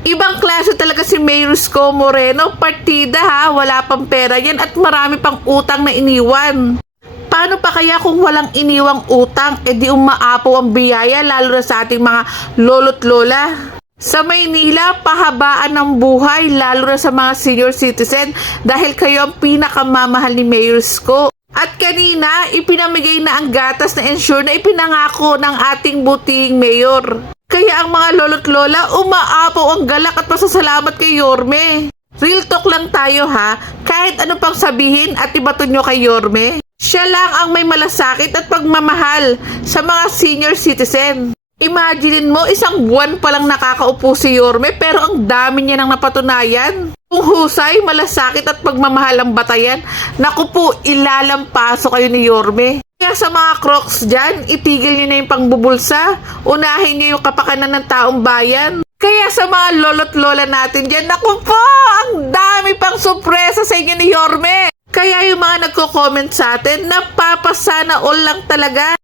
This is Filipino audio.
Ibang klase talaga si Mayor Isko Moreno. Partida ha, wala pang pera yan at marami pang utang na iniwan. Paano pa kaya kung walang iniwang utang, di umaapaw ang biyaya lalo na sa ating mga lolo't lola? Sa Maynila, pahabaan ng buhay lalo na sa mga senior citizen dahil kayo ang pinakamamahal ni Mayor Isko. At kanina, ipinamigay na ang gatas na ensure na ipinangako ng ating butihing mayor. Kaya ang mga lolo't lola, umaapaw ang galak at pasasalamat kay Yorme. Real talk lang tayo ha, kahit ano pang sabihin at ibato nyo kay Yorme, siya lang ang may malasakit at pagmamahal sa mga senior citizen. Imaginin mo, isang buwan pa lang nakakaupo si Yorme pero ang dami niya nang napatunayan. Kung husay, malasakit at pagmamahal ang batayan, naku po, ilalampaso kayo ni Yorme. Kaya sa mga crocs dyan, itigil niyo na yung pangbubulsa, unahin niyo yung kapakanan ng taong bayan. Kaya sa mga lolo't lola natin dyan, naku po, ang dami pang sorpresa sa inyo ni Yorme. Kaya yung mga nagko-comment sa atin, napapasana all lang talaga.